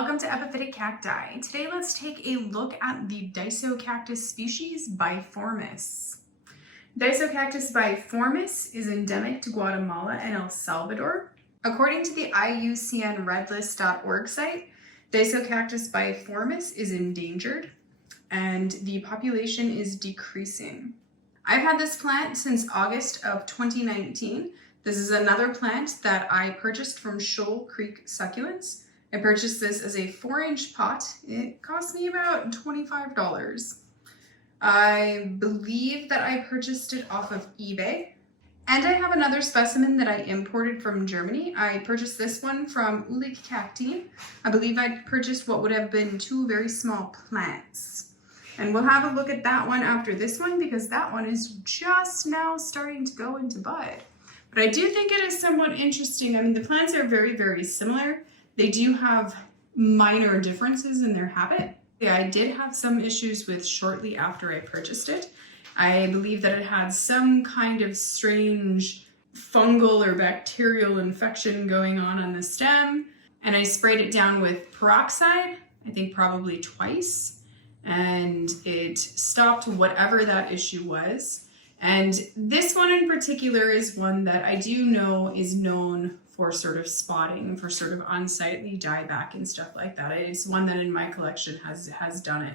Welcome to Epiphytic cacti. Today let's take a look at the Disocactus species biformis. Disocactus biformis is endemic to Guatemala and El Salvador. According to the IUCN redlist.org site, Disocactus biformis is endangered and the population is decreasing. I've had this plant since August of 2019. This is another plant that I purchased from Shoal Creek Succulents. I purchased this as a 4-inch pot. It cost me about $25. I believe that I purchased it off of eBay. And I have another specimen that I imported from Germany. I purchased this one from Cacti. I believe I purchased what would have been 2 very small plants. And we'll have a look at that one after this one because that one is just now starting to go into bud. But I do think it is somewhat interesting. I mean, the plants are very, very similar. They do have minor differences in their habit. Yeah, I did have some issues with shortly after I purchased it. I believe that it had some kind of strange fungal or bacterial infection going on the stem. And I sprayed it down with peroxide, I think probably twice. And it stopped whatever that issue was. And this one in particular is one that I do know is known for sort of spotting, for sort of unsightly dieback and stuff like that. It's one that in my collection has done it.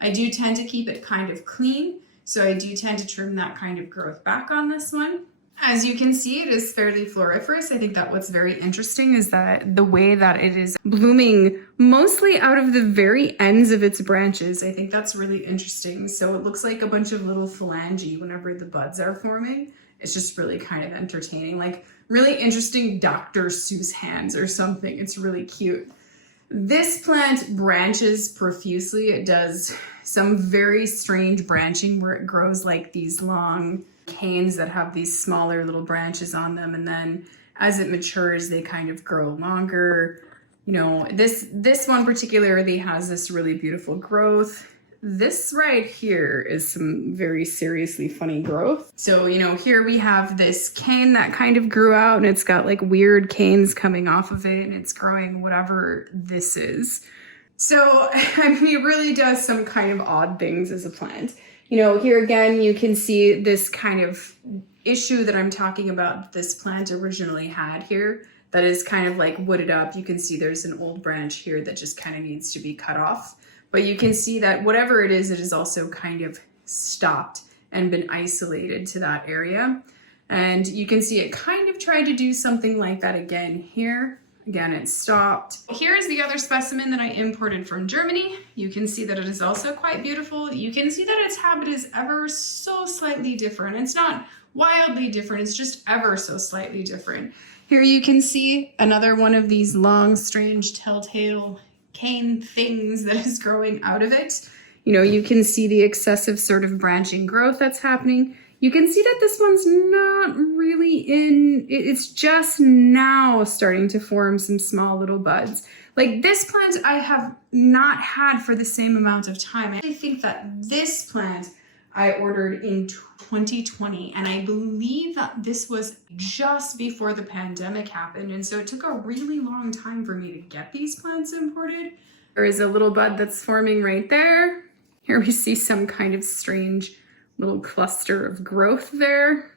I do tend to keep it kind of clean, so I do tend to trim that kind of growth back on this one. As you can see, it is fairly floriferous. I think that what's very interesting is that the way that it is blooming mostly out of the very ends of its branches. I think that's really interesting. So it looks like a bunch of little phalange whenever the buds are forming. It's just really kind of entertaining, like really interesting Dr. Seuss hands or something. It's really cute. This plant branches profusely. It does some very strange branching where it grows like these long canes that have these smaller little branches on them, and then as it matures they kind of grow longer. You know, this one particularly has this really beautiful growth. This right here is some very seriously funny growth. So, you know, here we have this cane that kind of grew out and it's got like weird canes coming off of it and it's growing whatever this is. So, I mean, it really does some kind of odd things as a plant. You know, here again, you can see this kind of issue that I'm talking about this plant originally had here that is kind of like wooded up. You can see there's an old branch here that just kind of needs to be cut off. But you can see that whatever it is also kind of stopped and been isolated to that area. And you can see it kind of tried to do something like that again here. Again, it stopped. Here is the other specimen that I imported from Germany. You can see that it is also quite beautiful. You can see that its habit is ever so slightly different. It's not wildly different, it's just ever so slightly different. Here you can see another one of these long, strange, telltale cane things that is growing out of it. You know, you can see the excessive sort of branching growth that's happening. You can see that this one's not really it's just now starting to form some small little buds. Like this plant I have not had for the same amount of time. I think that this plant I ordered in 2020, and I believe that this was just before the pandemic happened, and so it took a really long time for me to get these plants imported. There is a little bud that's forming right there. Here we see some kind of strange little cluster of growth there.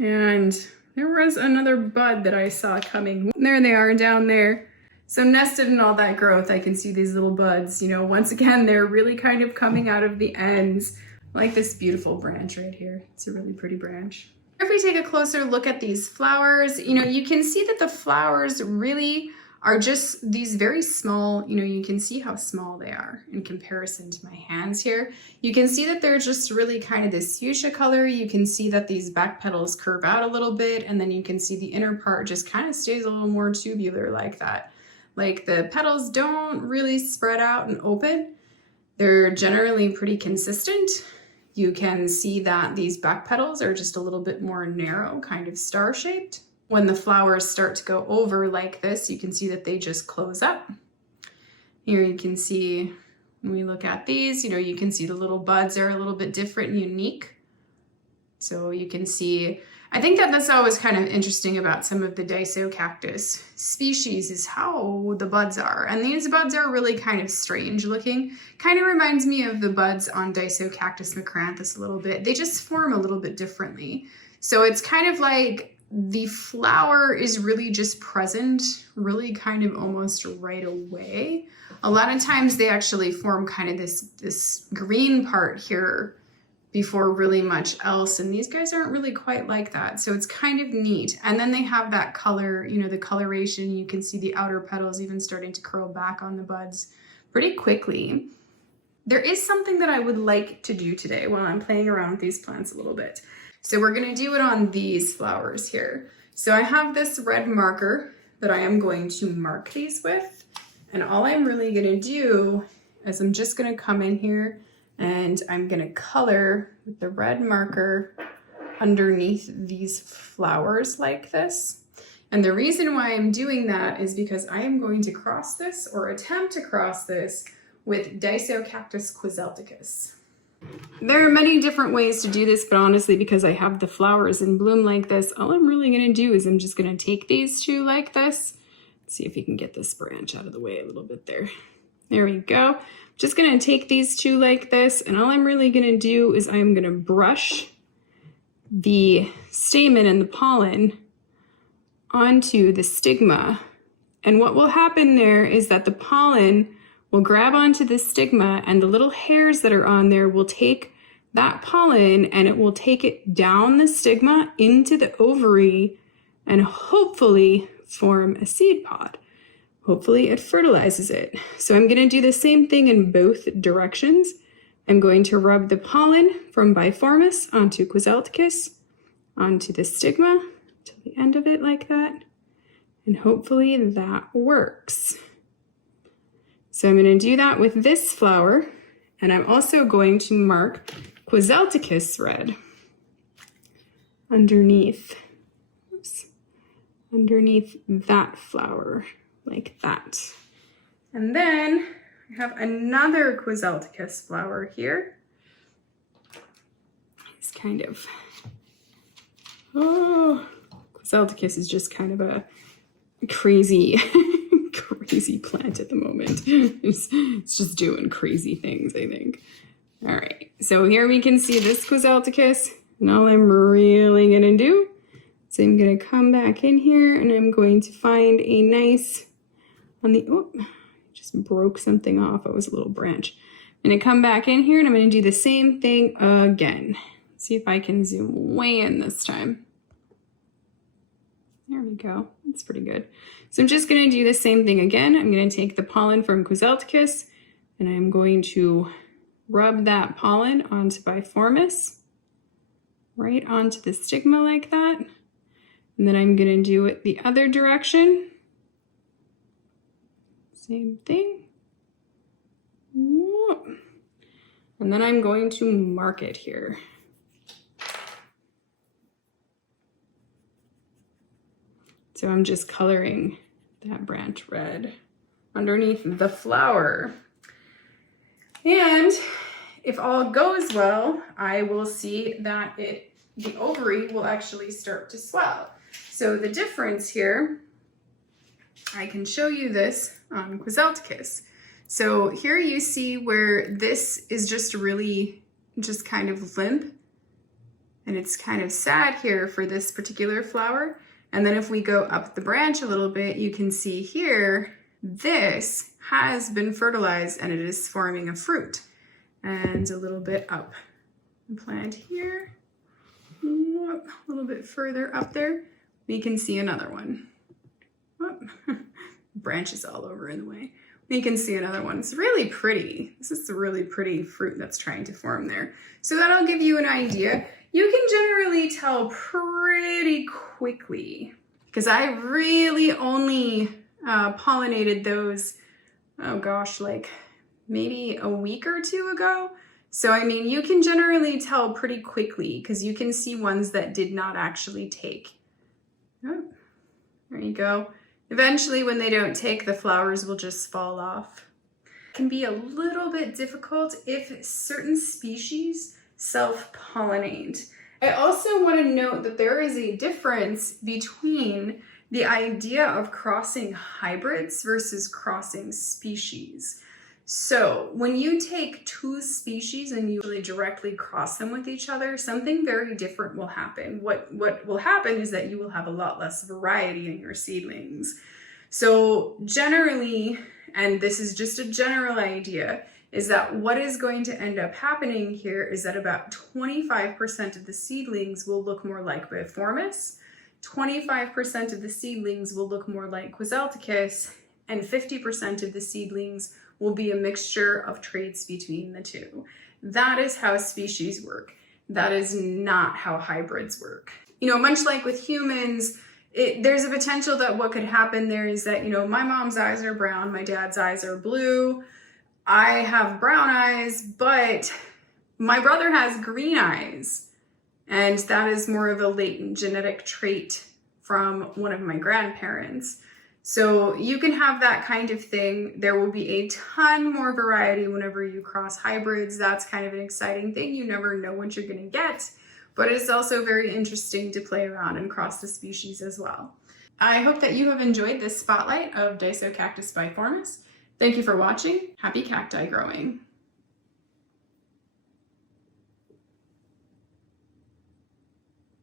And there was another bud that I saw coming. There they are down there. So nested in all that growth, I can see these little buds. You know, once again, they're really kind of coming out of the ends, like this beautiful branch right here. It's a really pretty branch. If we take a closer look at these flowers, you know, you can see that the flowers really are just these very small, you know, you can see how small they are in comparison to my hands here. You can see that they're just really kind of this fuchsia color. You can see that these back petals curve out a little bit, and then you can see the inner part just kind of stays a little more tubular like that. Like the petals don't really spread out and open. They're generally pretty consistent. You can see that these back petals are just a little bit more narrow, kind of star-shaped. When the flowers start to go over like this, you can see that they just close up. Here you can see, when we look at these, you know, you can see the little buds are a little bit different and unique. So you can see, I think that that's always kind of interesting about some of the Disocactus species is how the buds are. And these buds are really kind of strange looking. Kind of reminds me of the buds on Disocactus macranthus a little bit. They just form a little bit differently. So it's kind of like the flower is really just present, really kind of almost right away. A lot of times they actually form kind of this green part here before really much else. And these guys aren't really quite like that. So it's kind of neat. And then they have that color, you know, the coloration. You can see the outer petals even starting to curl back on the buds pretty quickly. There is something that I would like to do today while I'm playing around with these plants a little bit. So we're gonna do it on these flowers here. So I have this red marker that I am going to mark these with. And all I'm really gonna do is I'm just gonna come in here and I'm gonna color with the red marker underneath these flowers like this. And the reason why I'm doing that is because I am going to cross this or attempt to cross this with Disocactus quetzalticus. There are many different ways to do this, but honestly, because I have the flowers in bloom like this, all I'm really gonna do is I'm just gonna take these two like this. Let's see if we can get this branch out of the way a little bit there. There we go. Just gonna take these two like this, and all I'm really gonna do is I'm gonna brush the stamen and the pollen onto the stigma. And what will happen there is that the pollen will grab onto the stigma and the little hairs that are on there will take that pollen and it will take it down the stigma into the ovary and hopefully form a seed pod. Hopefully it fertilizes it. So I'm gonna do the same thing in both directions. I'm going to rub the pollen from biformis onto quetzalticus, onto the stigma, to the end of it like that. And hopefully that works. So I'm going to do that with this flower, and I'm also going to mark quetzalticus red underneath, underneath that flower, like that. And then I have another quetzalticus flower here. It's kind of, quetzalticus is just kind of a crazy crazy plant at the moment. It's just doing crazy things, I think. All right, so here we can see this quetzalticus, and all I'm really gonna do is I'm gonna come back in here and I'm going to find a nice, on the, oh, just broke something off. It was a little branch. I'm gonna come back in here and I'm gonna do the same thing again. See if I can zoom way in this time. There we go, that's pretty good. So I'm just gonna do the same thing again. I'm gonna take the pollen from quetzalticus and I'm going to rub that pollen onto biformis, right onto the stigma like that. And then I'm gonna do it the other direction. Same thing. And then I'm going to mark it here. So I'm just coloring that branch red underneath the flower. And if all goes well, I will see that the ovary will actually start to swell. So the difference here, I can show you this on quetzalticus. So here you see where this is just really just kind of limp, and it's kind of sad here for this particular flower. And then if we go up the branch a little bit, you can see here, this has been fertilized and it is forming a fruit. And a little bit up the plant here, a little bit further up there, we can see another one. Branches all over in the way. We can see another one. It's really pretty. This is a really pretty fruit that's trying to form there. So that'll give you an idea. You can generally tell pretty quickly, because I really only pollinated those, oh gosh, like maybe a week or two ago. So I mean, you can generally tell pretty quickly because you can see ones that did not actually take. Oh, there you go. Eventually, when they don't take, the flowers will just fall off. It can be a little bit difficult if certain species self-pollinate. I also want to note that there is a difference between the idea of crossing hybrids versus crossing species. So when you take two species and you really directly cross them with each other, something very different will happen. What will happen is that you will have a lot less variety in your seedlings. So generally, and this is just a general idea, is that what is going to end up happening here is that about 25% of the seedlings will look more like biformis, 25% of the seedlings will look more like quetzalticus, and 50% of the seedlings will be a mixture of traits between the two. That is how species work. That is not how hybrids work. You know, much like with humans, there's a potential that what could happen there is that, you know, my mom's eyes are brown, my dad's eyes are blue, I have brown eyes, but my brother has green eyes. And that is more of a latent genetic trait from one of my grandparents. So you can have that kind of thing. There will be a ton more variety whenever you cross hybrids. That's kind of an exciting thing. You never know what you're going to get, but it's also very interesting to play around and cross the species as well. I hope that you have enjoyed this spotlight of Disocactus biformis. Thank you for watching. Happy cacti growing.